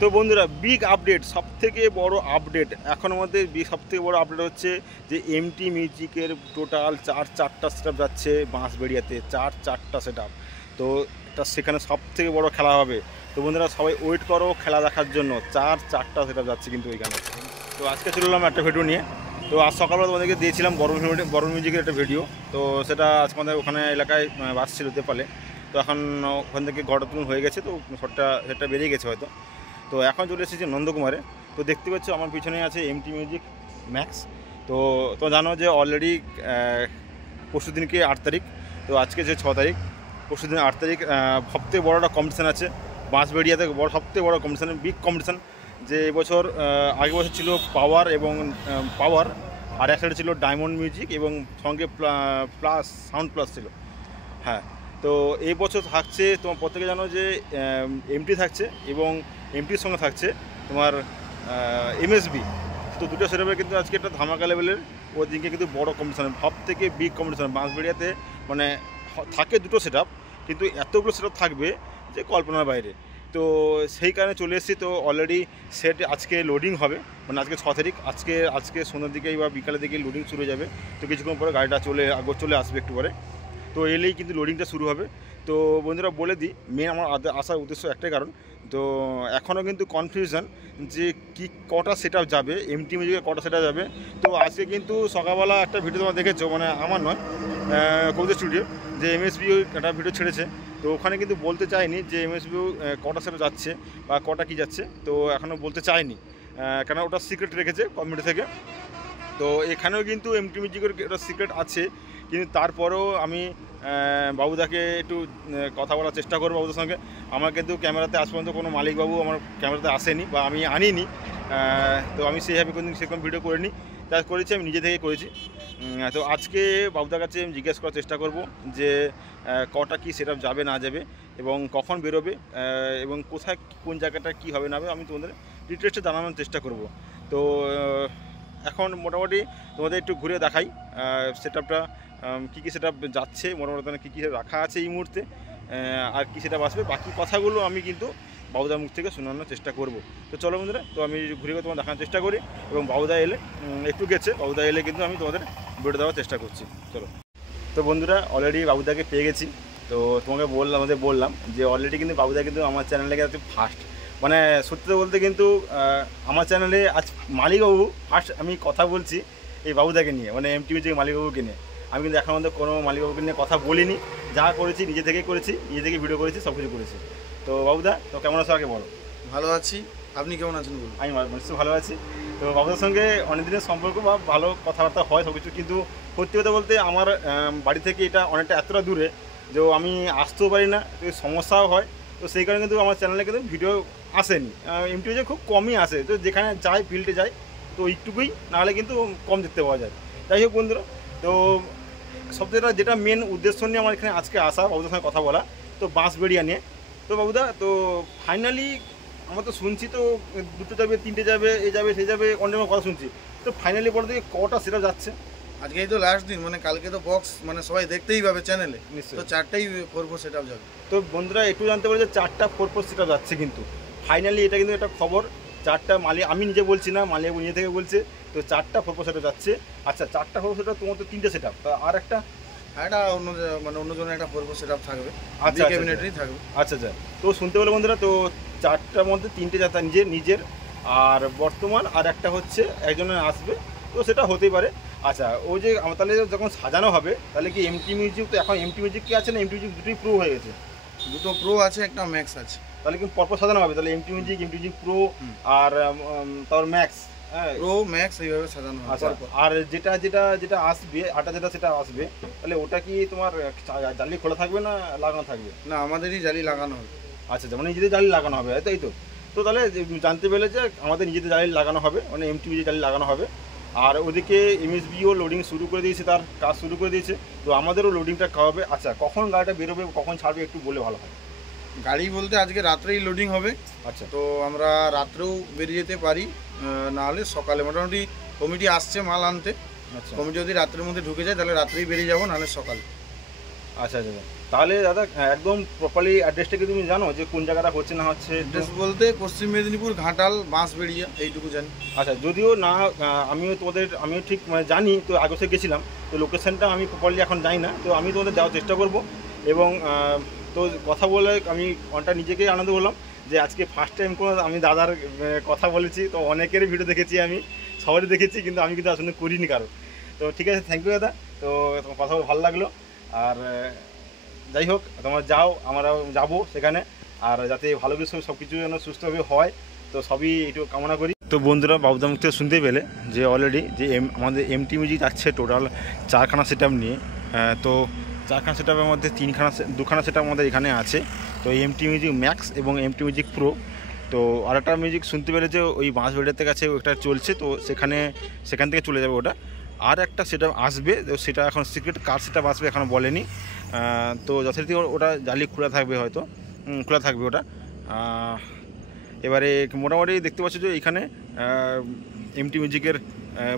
তো বন্ধুরা big update, সবথেকে বড় আপডেট এখন আমাদের সবথেকে বড় আপডেট হচ্ছে যে এমটি মিউজিকের টোটাল চারটা সেটআপ যাচ্ছে বাঁশবেড়িয়াতে, চারটা সেটআপ। তো এটা সেখানে সবথেকে বড় খেলা হবে। তো বন্ধুরা সবাই ওয়েট করো খেলা দেখার জন্য। চারটা সেটআপ যাচ্ছে কিন্তু ওইখানে। তো আজকে চলে এলাম একটা ভিডিও নিয়ে। তো আজ সকালবেলা তোমাদেরকে দিয়েছিলাম বড় মিউজিকের একটা ভিডিও। তো সেটা আজকে আমাদের ওখানে এলাকায় বাজছিল নেপালে। তো এখন ওখান থেকে ঘরটা তুলন হয়ে গেছে, তো সেটা বেরিয়ে গেছে হয়তো। তো এখন চলে এসেছি নন্দকুমারে। তো দেখতে পাচ্ছ আমার পিছনে আছে এমটি মিউজিক ম্যাক্স। তো তোমরা জানো যে অলরেডি পরশু দিনকে 8 তারিখ, তো আজকে যে 6 তারিখ, পরশু দিন 8 তারিখ সবথেকে বড় একটা কম্পিটিশান আছে বাঁশবেড়িয়াতে। সবথেকে বড় কম্পিটিশান, বিগ কম্পিটিশান। যে এবছর আগের বছর ছিল পাওয়ার আর এক সাইডে ছিল ডায়মন্ড মিউজিক এবং সঙ্গে সাউন্ড প্লাস ছিল। হ্যাঁ, তো এই বছর থাকছে তোমার প্রত্যেকে জানো যে এমটি থাকছে এবং এমটির সঙ্গে থাকছে তোমার এমএসবি। তো দুটো সেটআপে কিন্তু আজকে একটা ধামাকা লেভেলের ওই দিনকে কিন্তু বড় কম্পিটিশান, সব থেকে বিগ কম্পিটিশান বাঁশবেড়িয়াতে। মানে থাকে দুটো সেটআপ, কিন্তু এতগুলো সেটআপ থাকবে যে কল্পনার বাইরে। তো সেই কারণে চলে এসেছি। তো অলরেডি সেট আজকে লোডিং হবে, মানে আজকে 6 তারিখ, আজকে সন্ধ্যার দিকেই বা বিকালের দিকে লোডিং শুরু হয়ে যাবে। তো কিছুক্ষণ পরে গাড়িটা চলে আসবে একটু পরে। তো এলেই কিন্তু লোডিংটা শুরু হবে। তো বন্ধুরা বলে দিই, মেন আমার আসার উদ্দেশ্য একটাই কারণ। তো এখনও কিন্তু কনফিউশন যে কটা সেটআপ যাবে, এমটি মিউজিকে কটা সেটআপ যাবে। তো আজকে কিন্তু সকালবেলা একটা ভিডিও তোমরা দেখেছো, মানে আমার নয়, কবিতা স্টুডিও, যে এমএসবিও একটা ভিডিও ছেড়েছে। তো ওখানে কিন্তু বলতে চায়নি যে এমএসবিও কটা সেটআপ যাচ্ছে বা কটা কী যাচ্ছে। তো এখনও বলতে চায়নি, কেন ওটা সিক্রেট রেখেছে কমিটি থেকে। তো এখানেও কিন্তু এমটি মিউজিকের একটা সিক্রেট আছে, কিন্তু তারপরেও আমি বাবুদাকে একটু কথা বলার চেষ্টা করবো বাবুদার সঙ্গে। আমার কিন্তু ক্যামেরাতে আজ পর্যন্ত কোনো মালিকবাবু আমার ক্যামেরাতে আসেনি বা আমি আনিনি। তো আমি সেইভাবে কোনো সেরকম ভিডিও করিনি, যা করেছি আমি নিজে থেকে করেছি। তো আজকে বাবুদার কাছে আমি জিজ্ঞেস করার চেষ্টা করব যে কটা কী সেটআপ যাবে না যাবে এবং কখন বেরোবে এবং কোথায় কোন জায়গাটা কী হবে না হবে, আমি তোমাদের ডিটেলসটা জানানোর চেষ্টা করব। তো এখন মোটামুটি তোমাদের একটু ঘুরে দেখাই সেটআপটা কী সেটআপ যাচ্ছে, মোটামুটি কী রাখা আছে এই মুহূর্তে, আর কী সেটআপ আসবে। বাকি কথাগুলো আমি কিন্তু বাবুদার মুখ থেকে শোনানোর চেষ্টা করব। তো চলো বন্ধুরা, তো আমি ঘুরে তোমার দেখানোর চেষ্টা করি এবং বাবুদা এলে একটু গেছে, বাবুদা এলে কিন্তু আমি তোমাদের ভিডিও দেওয়ার চেষ্টা করছি। চলো। তো বন্ধুরা অলরেডি বাবুদাকে পেয়ে গেছি। তো তোমাকে বললাম যে অলরেডি কিন্তু বাবুদা কিন্তু আমার চ্যানেলে কিন্তু ফার্স্ট, মানে সত্যি বলতে কিন্তু আমার চ্যানেলে আজ মালিকবাবু ফার্স্ট আমি কথা বলছি এই বাবুদাকে নিয়ে, মানে এমটি মিউজিক মালিকবাবুকে নিয়ে। আমি কিন্তু এখন আমাদের কোনো মালিকবাবুকে নিয়ে কথা বলিনি, যা করেছি নিজে থেকেই করেছি, নিজে থেকে ভিডিও করেছি, সব কিছু করেছি। তো বাবুদা, তো কেমন আছো আগে বলো। ভালো আছি, আপনি কেমন আছেন বলুন। আমি নিশ্চয়ই ভালো আছি। তো বাবুদার সঙ্গে অনেক দিনের সম্পর্ক বা ভালো কথাবার্তা হয় সব কিছু, কিন্তু সত্যি কথা বলতে আমার বাড়ি থেকে এটা অনেকটা এতটা দূরে যে আমি আসতেও পারি না, সমস্যাও হয়। তো সেই কারণে কিন্তু আমার চ্যানেলে কিন্তু ভিডিও আসেনি, এমটি মিউজিক খুব কমই আসে। তো যেখানে যাই ফিল্ডে যাই তো এইটুকুই, নাহলে কিন্তু কম দেখতে পাওয়া যায়। যাই হোক বন্ধুরা, তো সবথেকে যেটা মেন উদ্দেশ্য নিয়ে আমার এখানে আজকে আসা, বাবুদার সঙ্গে কথা বলা, তো বাঁশবেড়িয়া নিয়ে। তো বাবুদা, তো ফাইনালি আমরা তো শুনছি তো 2টো যাবে, 3টে যাবে, এ যাবে সে যাবে, অনেক কথা শুনছি। তো ফাইনালি পরে থেকে কটা সেটআপ যাচ্ছে? আজকেই তো লাস্ট দিন, মানে কালকে তো বক্স মানে সবাই দেখতেই পাবে চ্যানেলে, নিশ্চয়ই। তো 4টাই 4/4 সেটআপ যাবে। তো বন্ধুরা একটু জানতে পারি যে 4টা 4/4 সেটআপ যাচ্ছে কিন্তু ফাইনালি, এটা কিন্তু একটা খবর। 4টা মালিক, আমি নিজে বলছি না, মালিক নিজে থেকে বলছে। তো 4টা 4/4 সেটআপ যাচ্ছে। আচ্ছা, 4টা 4/4 সেটআপ, তোমার তো 3টে সেটআপ, আর একটা অন্যজনের একটা 4/4 সেটআপ থাকবে, আচ্ছা ক্যাবিনেটই থাকবে। আচ্ছা। তো শুনতে পেলে বন্ধুরা, তো 4টার মধ্যে 3টে যাতা নিজের আর বর্তমান, আর একটা হচ্ছে একজনের আসবে, তো সেটা হতেই পারে। আচ্ছা, ওই যে তাহলে যখন সাজানো হবে তাহলে কি এমটি মিউজিক, তো এখন এমটি মিউজিক কি আছে না এমটি মিউজিক দুটোই প্রো হয়ে গেছে? দুটো প্রো আছে, একটা ম্যাক্স আছে। তাহলে কি পরপর সাজানো হবে? তাহলে এমটি মিউজিক প্রো আর তারপর ম্যাক্স, হ্যাঁ প্রো ম্যাক্স এইভাবে সাজানো হবে। আচ্ছা, আর যেটা আসবে, সেটা আসবে, তাহলে ওটা কি তোমার জালি খোলা থাকবে না লাগানো থাকবে? না, আমাদেরই জালি লাগানো হবে। আচ্ছা, যেমন নিজেদের জালি লাগানো হবে, তাই তো? তো তাহলে জানতে পেরে যে আমাদের নিজেদের জালি লাগানো হবে, মানে এমটি মিউজিক জালি লাগানো হবে। আর ওদিকে এমএসবিও লোডিং শুরু করে দিয়েছে, তার কাজ শুরু করে দিয়েছে। তো আমাদেরও লোডিংটা খাওয়াবে। আচ্ছা, কখন গাড়িটা বেরোবে, কখন ছাড়বে একটু বলে ভালো হয়। গাড়ি বলতে আজকে রাত্রেই লোডিং হবে। আচ্ছা, তো আমরা রাত্রেও বেরিয়ে যেতে পারি, নাহলে সকালে। মোটামুটি কমিটি আসছে মাল আনতে। আচ্ছা কমিটি যদি রাত্রের মধ্যে ঢুকে যায় তাহলে রাত্রেই বেরিয়ে যাবো, নাহলে সকালে। আচ্ছা আচ্ছা, তাহলে দাদা একদম প্রপারলি অ্যাড্রেসটা কি তুমি জানো যে কোন জায়গাটা হচ্ছে না হচ্ছে? অ্যাড্রেস বলতে পশ্চিম মেদিনীপুর ঘাটাল বাঁশবেড়িয়া এইটুকু জানি। আচ্ছা, যদিও না আমিও ঠিক মানে জানি, তো আগে থেকে গেছিলাম, তো লোকেশনটা আমি প্রপারলি এখন জানি না, তো আমি তোমাদের যাওয়ার চেষ্টা করব। এবং তো কথা বলে আমি অনেকটা নিজেকেই আনন্দ করলাম যে আজকে ফার্স্ট টাইম কোনো আমি দাদার কথা বলেছি। তো অনেকেরই ভিডিও দেখেছি, আমি সবারই দেখেছি, কিন্তু আমি কিন্তু আসলে করিনি কারো। তো ঠিক আছে, থ্যাংক ইউ দাদা। তো তোমার কথা বলে ভালো লাগলো। আর যাই হোক, তোমরা যাও, আমরাও যাবো সেখানে, আর যাতে ভালো কিছু সব কিছু যেন সুস্থভাবে হয়, তো সবই একটু কামনা করি। তো বন্ধুরা, বাবুদা মুখ থেকে শুনতে পেলে যে অলরেডি যে আমাদের এমটি মিউজিক যাচ্ছে টোটাল 4খানা সেট আপ নিয়ে। তো 4খানা সেট আপের মধ্যে 2খানা সেট আপ আমাদের এখানে আছে। তো এমটি মিউজিক ম্যাক্স এবং এমটি মিউজিক প্রো। তো আরেকটা মিউজিক শুনতে পেলে যে ওই বাঁশবেড়িয়াতে কাছে ওটা চলছে, তো সেখান থেকে চলে যাবে ওটা। আর একটা সেট আপ আসবে, তো সেটা এখন সিক্রেট, কার সেট আপ আসবে এখনও বলেনি। তো যথারীতি ওটা জালি খোলা থাকবে, হয়তো খোলা থাকবে ওটা। এবারে মোটামুটি দেখতে পাচ্ছ যে এখানে এমটি মিউজিকের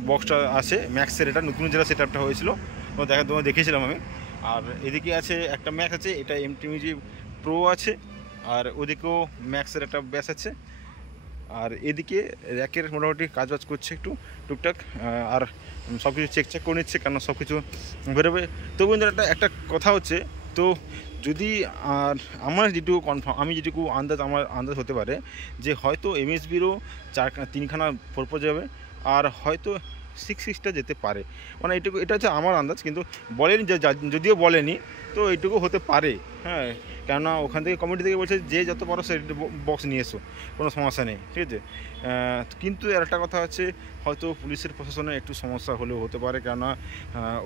বক্সটা আছে ম্যাক্সের, এটা নতুন যেটা সেট আপটা হয়েছিল তোমার দেখেছিলাম আমি। আর এদিকে আছে একটা ম্যাক্স আছে, এটা এমটি মিউজিক প্রো আছে। আর ওদিকেও ম্যাক্সের একটা ব্যাস আছে। আর এদিকে র্যাকের মোটামুটি কাজবাজ করছে একটু টুকটাক, আর সব কিছু চেক করে নিচ্ছে, কেন সব কিছু বেরোবে। তো বন্ধুরা, একটা কথা হচ্ছে, তো যদি আর আমার যেটুকু আমি যেটুকু আমার আন্দাজ হতে পারে যে হয়তো এমএসবিরও 3খানা পরপর যাবে, আর হয়তো 6-6টা যেতে পারে, মানে এটা হচ্ছে আমার আন্দাজ, কিন্তু বলেনি, যদিও বলেনি, তো এইটুকু হতে পারে। হ্যাঁ, কেননা ওখান থেকে কমিটি থেকে বলছে যে যত পারো সে বক্স নিয়ে এসো, কোনো সমস্যা নেই, ঠিক আছে। কিন্তু আর একটা কথা হচ্ছে, হয়তো পুলিশের প্রশাসনের একটু সমস্যা হলেও হতে পারে, কেননা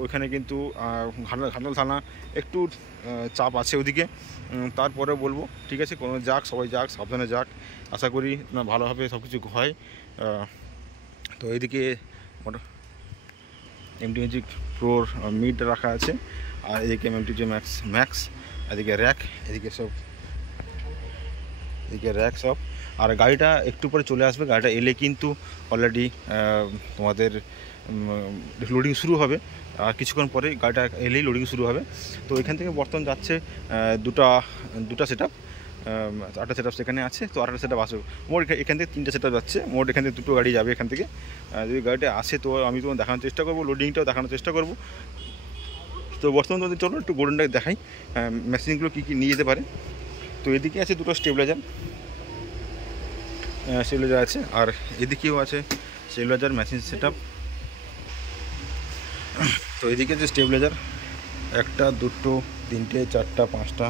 ওইখানে কিন্তু ঘাটাল থানা একটু চাপ আছে ওদিকে। তারপরে বলবো ঠিক আছে, কোনো যাক, সবাই যাক, সাবধানে যাক, আশা করি ভালোভাবে সব কিছু হয়। তো এইদিকে এমটি মিউজিক প্রোর মিড রাখা আছে, আর এদিকে এমটি ম্যাক্স, এদিকে এদিকে র্যাক সব। আর গাড়িটা একটু পরে চলে আসবে, গাড়িটা এলে কিন্তু অলরেডি তোমাদের লোডিং শুরু হবে। আর কিছুক্ষণ পরে গাড়িটা এলেই লোডিং শুরু হবে। তো এখান থেকে বর্তমান যাচ্ছে দুটা সেট আপ, 8টা সেট আপ সেখানে আছে। তো 8টা সেট আপ আসবে, মোট এখান থেকে 3টে সেট আপ যাচ্ছে, মোট এখান থেকে 2টো গাড়ি যাবে এখান থেকে। যদি গাড়িটা আসে তো আমি তোমার দেখানোর চেষ্টা করবো, লোডিংটাও দেখানোর চেষ্টা করবো। তো বর্তমান তোমাদের চলো একটু গোডাউনটা দেখাই, মেশিনগুলো কী কী নিয়ে যেতে পারে। তো এদিকে আছে 2টো স্টেবিলাইজার আছে, আর এদিকেও আছে স্টেবিলাইজার মেশিন সেট আপ। তো এদিকে যে স্টেবিলাইজার 1টা 2টো 3টে 4টা 5টা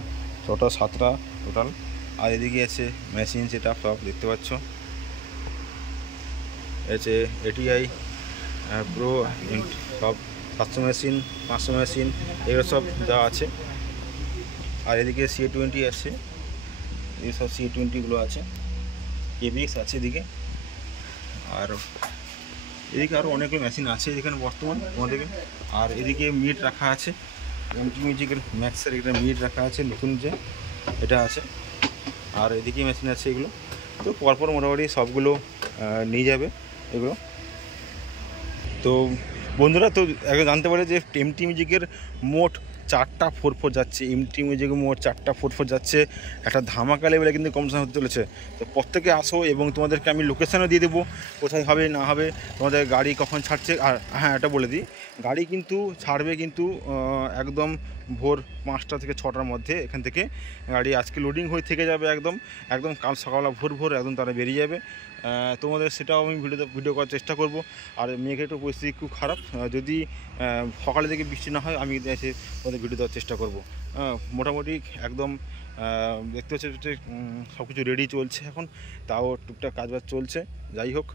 6টা 7টা টোটাল। আর এদিকে আছে মেশিন সেট আপ, সব দেখতে পাচ্ছ, আছে এটিআই প্রো সব 700 মেশিন 500 মেশিন এগুলো সব যা আছে। আর এদিকে C20 আছে, এই সব C20গুলো আছে, কেবিএক্স আছে এদিকে। আর এদিকে আরও অনেকগুলো মেশিন আছে এখানে বর্তমান আমাদেরকে। আর এদিকে মিট রাখা আছে, এমটি মিউজিকের ম্যাক্সের একটা মিট রাখা আছে, নতুন যে এটা আছে। আর এদিকে মেশিন আছে এগুলো। তো পরপর মোটামুটি সবগুলো নিয়ে যাবে এগুলো। তো বন্ধুরা, তো একজন জানতে পারে যে এমটি মিউজিকের মোট 4টা 4-4 যাচ্ছে, এমটি মিউজিকে মোট 4টা 4-4 যাচ্ছে, একটা ধামাকা লেভেলে কিন্তু কম্পিটিশন হতে চলেছে। তো প্রত্যেকে আসো, এবং তোমাদেরকে আমি লোকেশানও দিয়ে দেবো কোথায় হবে না হবে, তোমাদের গাড়ি কখন ছাড়ছে। আর হ্যাঁ, এটা বলে দিই, গাড়ি কিন্তু ছাড়বে কিন্তু একদম ভোর 5টা থেকে 6টার মধ্যে এখান থেকে গাড়ি আজকে লোডিং হয়ে থেকে যাবে, একদম কাল সকালবেলা ভোর একদম তারা বেরিয়ে যাবে। তোমাদের সেটাও আমি ভিডিও করার চেষ্টা করব। আর মেঘের একটু পরিস্থিতি খুব খারাপ, যদি সকালে থেকে বৃষ্টি না হয় আমি এসে তোমাদের ভিডিও দেওয়ার চেষ্টা করব। মোটামুটি একদম দেখতে হচ্ছে যে সব কিছু রেডি চলছে এখন, তাও টুকটাক কাজবাজ চলছে। যাই হোক,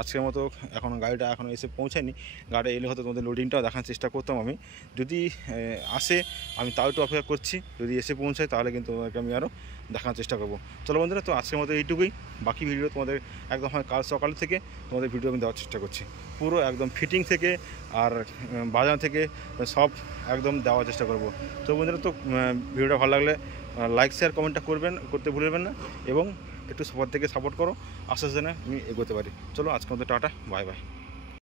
আজকের মতো এখন গাড়িটা এখনও এসে পৌঁছায়নি, গাড়ি এলে হয়তো তোমাদের লোডিংটাও দেখার চেষ্টা করতাম আমি। যদি আসে আমি তাও একটু অপেক্ষা করছি, যদি এসে পৌঁছায় তাহলে কিন্তু তোমাদেরকে আমি আরও দেখানোর চেষ্টা করবো। চলো বন্ধুরা, তো আজকের মতো এইটুকুই, বাকি ভিডিও তোমাদের একদম হয় কাল সকাল থেকে তোমাদের ভিডিও আমি দেওয়ার চেষ্টা করছি, পুরো একদম ফিটিং থেকে আর বাজার থেকে সব একদম দেওয়ার চেষ্টা করব। তো বন্ধুরা, তো ভিডিওটা ভালো লাগলে লাইক শেয়ার কমেন্টটা করতে ভুলবেন না, এবং একটু সবার থেকে সাপোর্ট করো, আস্তে আস্তে আমি এগোতে পারি। চলো আজকের মতো টাটা, বাই বাই।